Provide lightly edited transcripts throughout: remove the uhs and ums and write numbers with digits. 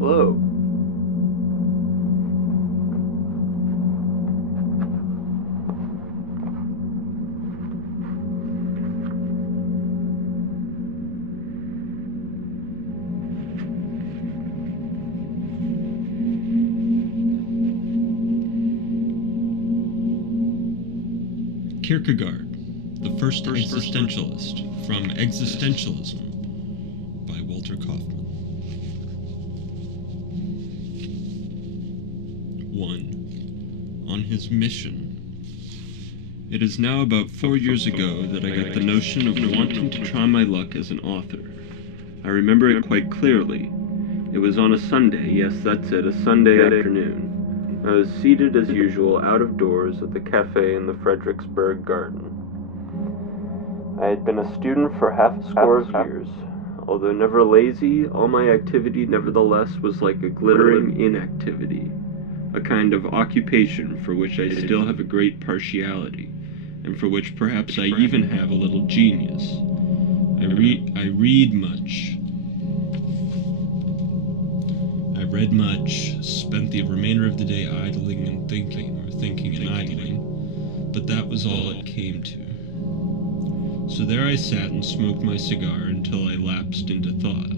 Hello. Kierkegaard, the first existentialist, from Existentialism, by Walter Kaufmann. 1. On his mission. It is now about 4 years ago that I got the notion of wanting to try my luck as an author. I remember it quite clearly. It was on a Sunday, yes, that's it, a Sunday afternoon. I was seated as usual out of doors at the cafe in the Fredericksburg Garden. I had been a student for half a score of years. Although never lazy, all my activity nevertheless was like a glittering inactivity, a kind of occupation for which I still have a great partiality, and for which perhaps I even have a little genius. I read much. I read much, spent the remainder of the day idling and thinking, or thinking and idling, but that was all it came to. So there I sat and smoked my cigar until I lapsed into thought.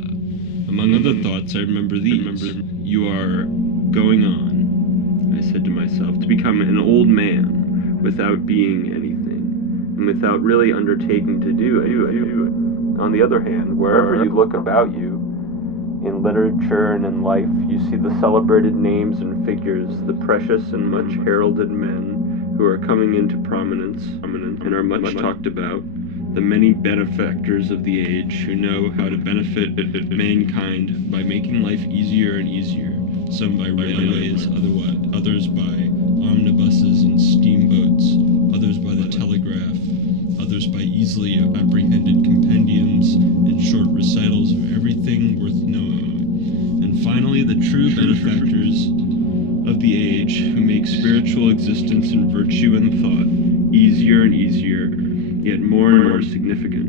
Among other thoughts, I remember these. You are going on, I said to myself, to become an old man without being anything, and without really undertaking to do anything. On the other hand, wherever you look about you, in literature and in life, you see the celebrated names and figures, the precious and much heralded men who are coming into prominence and are much talked about, the many benefactors of the age who know how to benefit mankind by making life easier and easier, some by railways, others by omnibuses and steamboats, others by the telegraph, others by easily apprehended compendiums and short recitals of everything worth knowing, and finally the true benefactors of the age who make spiritual existence and virtue and thought easier and easier, yet more and more significant.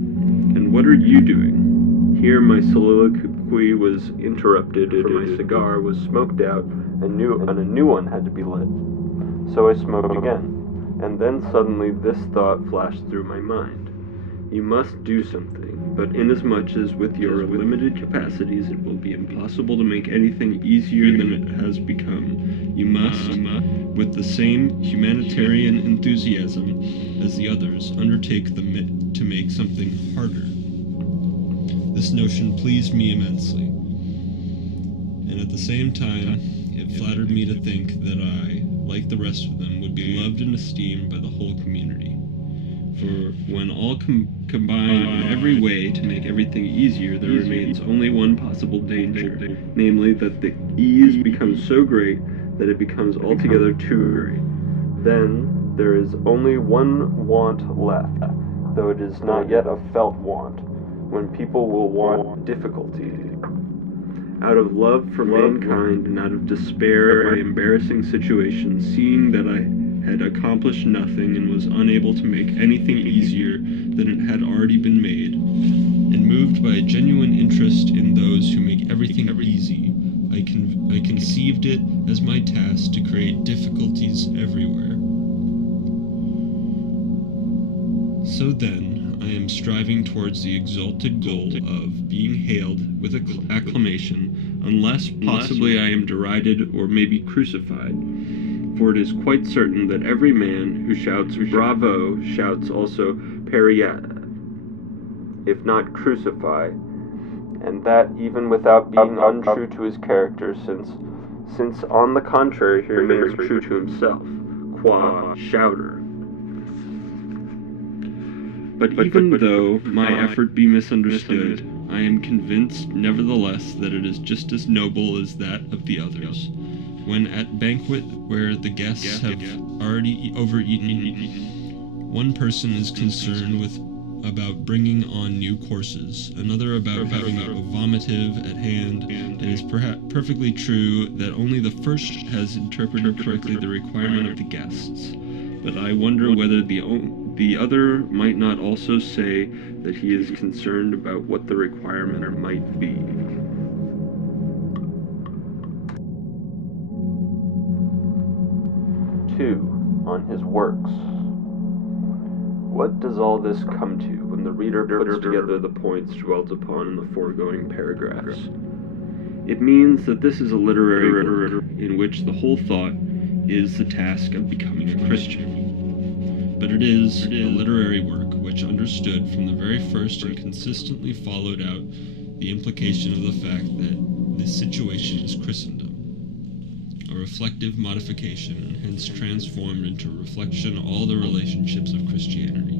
And what are you doing? Here my soliloquy was interrupted, for my cigar was smoked out, and a new one had to be lit. So I smoked again, and then suddenly this thought flashed through my mind. You must do something, but inasmuch as with your limited capacities it will be impossible to make anything easier than it has become, you must, with the same humanitarian enthusiasm as the others, undertake to make something harder. This notion pleased me immensely, and at the same time it flattered me to think that I, like the rest of them, would be loved and esteemed by the whole community. For when all combine in every way to make everything easier, there remains only one possible danger, namely that the ease becomes so great that it becomes altogether too great. Then there is only one want left, though it is not yet a felt want, when people will want difficulty. Out of love for mankind and out of despair at my embarrassing situation, seeing that I had accomplished nothing and was unable to make anything easier than it had already been made, and moved by a genuine interest in those who make everything easy, I conceived it as my task to create difficulties everywhere. So then, I am striving towards the exalted goal of being hailed with acclamation, unless possibly I am derided or maybe crucified. For it is quite certain that every man who shouts bravo shouts also periat, if not crucify, and that even without being untrue to his character, since on the contrary he remains true to himself, qua shouter. But even though my effort be misunderstood, I am convinced nevertheless that it is just as noble as that of the others. When at banquet where the guests have already overeaten, one person is concerned about bringing on new courses, another about having a vomitive at hand. It is perfectly true that only the first has interpreted correctly the requirement of the guests, but I wonder whether the other might not also say that he is concerned about what the requirement might be. 2 on his works. What does all this come to when the reader puts together the points dwelt upon in the foregoing paragraphs? It means that this is a literary work in which the whole thought is the task of becoming a Christian. But it is a literary work which understood from the very first and consistently followed out the implication of the fact that this situation is Christendom, a reflective modification, and hence transformed into reflection all the relationships of Christianity.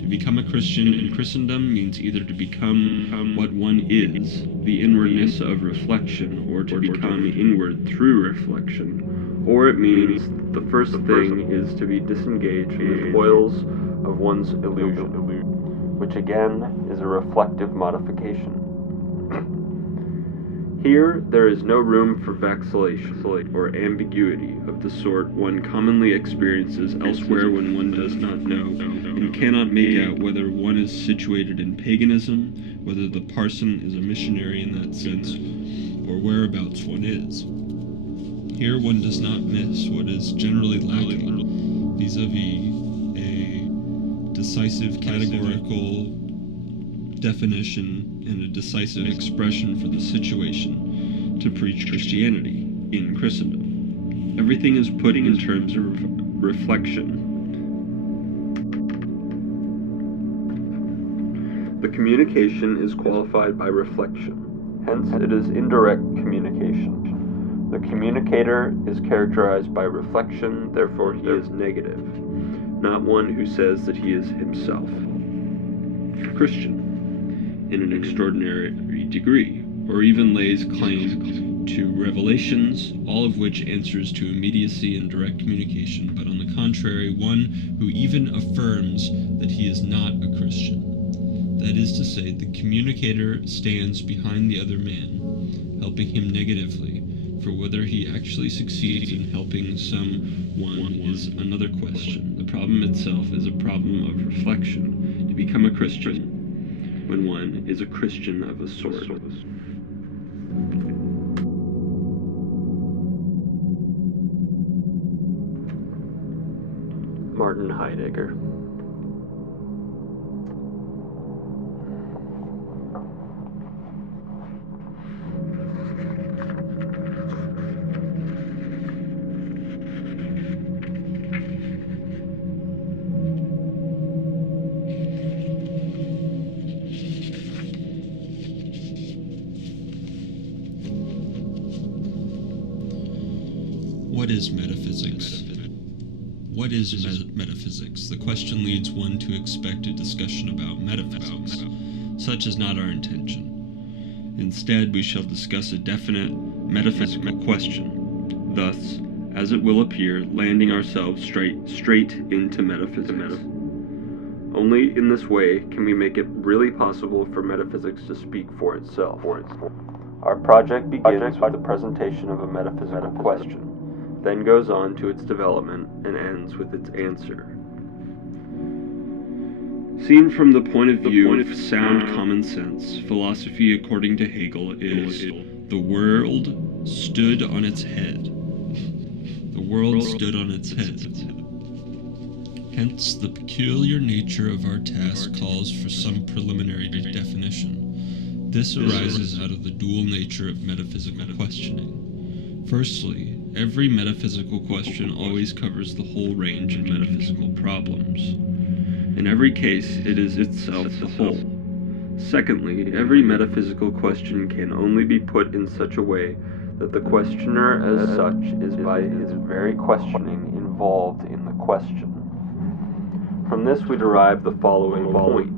To become a Christian in Christendom means either to become what one is, the inwardness of reflection, or to become inward through reflection, or it means the first thing is to be disengaged from the toils of one's illusion, which again is a reflective modification. Here, there is no room for vacillation or ambiguity of the sort one commonly experiences elsewhere when one does not know and cannot make out whether one is situated in paganism, whether the parson is a missionary in that sense, or whereabouts one is. Here one does not miss what is generally lacking vis-a-vis a decisive categorical definition and a decisive expression for the situation to preach Christianity in Christendom. Everything is put in terms of reflection. The communication is qualified by reflection, hence it is indirect communication. The communicator is characterized by reflection, therefore he is negative, not one who says that he is himself Christian in an extraordinary degree, or even lays claim to revelations, all of which answers to immediacy and direct communication, but on the contrary, one who even affirms that he is not a Christian. That is to say, the communicator stands behind the other man, helping him negatively, for whether he actually succeeds in helping someone is another question. The problem itself is a problem of reflection. To become a Christian, when one is a Christian of a sort. Martin Heidegger. What is metaphysics? What is metaphysics? The question leads one to expect a discussion about metaphysics. Such is not our intention. Instead, we shall discuss a definite metaphysical question, thus, as it will appear, landing ourselves straight into metaphysics. Only in this way can we make it really possible for metaphysics to speak for itself. Our project begins with the presentation of a metaphysical question, then goes on to its development and ends with its answer. Seen from the point of view of sound common sense, philosophy, according to Hegel, is the world stood on its head. The world stood on its head. Hence, the peculiar nature of our task calls for some preliminary definition. This arises out of the dual nature of metaphysical questioning. Firstly, every metaphysical question always covers the whole range of metaphysical problems. In every case, it is itself the whole. Secondly, every metaphysical question can only be put in such a way that the questioner as such is by his very questioning involved in the question. From this we derive the following point.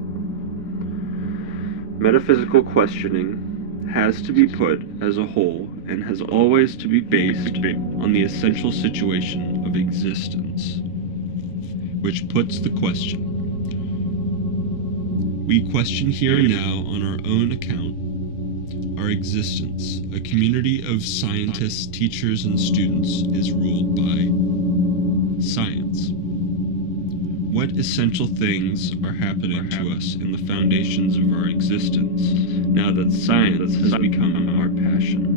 Metaphysical questioning has to be put as a whole and has always to be based on the essential situation of existence, which puts the question. We question here and now on our own account our existence. A community of scientists, teachers, and students is ruled by science. What essential things are happening to us in the foundations of our existence, now that science has become our passion?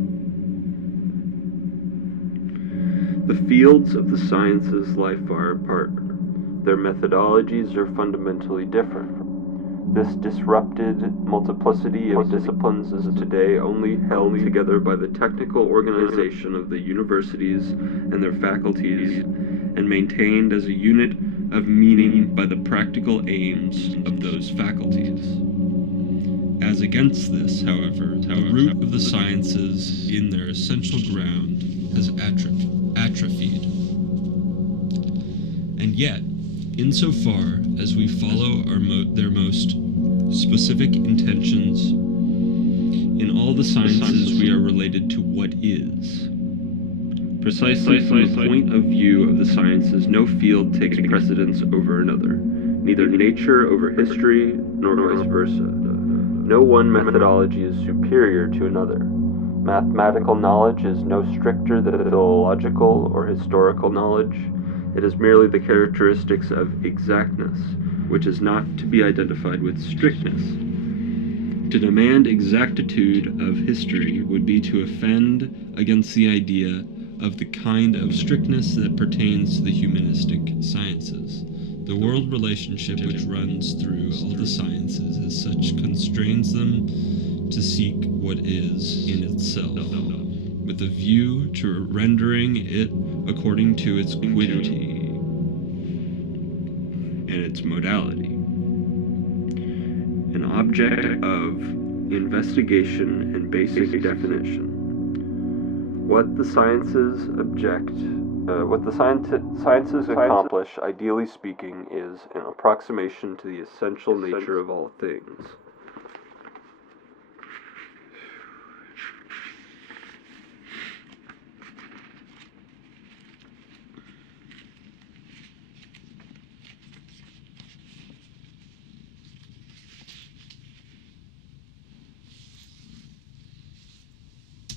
The fields of the sciences lie far apart. Their methodologies are fundamentally different. This disrupted multiplicity of disciplines is today only held together by the technical organization of the universities and their faculties, and maintained as a unit of meaning by the practical aims of those faculties. As against this, however, the root of the sciences in their essential ground has atrophied. And yet, insofar as we follow their most specific intentions, in all the sciences we are related to what is. Precisely from the point of view of the sciences, no field takes precedence over another, neither nature over history, nor vice versa. No one methodology is superior to another. Mathematical knowledge is no stricter than philological or historical knowledge. It is merely the characteristics of exactness, which is not to be identified with strictness. To demand exactitude of history would be to offend against the idea of the kind of strictness that pertains to the humanistic sciences. The world relationship which runs through all the sciences as such constrains them to seek what is in itself, with a view to rendering it according to its quiddity and its modality, an object of investigation and basic definition. What the sciences accomplish, ideally speaking, is an approximation to the essential nature of all things.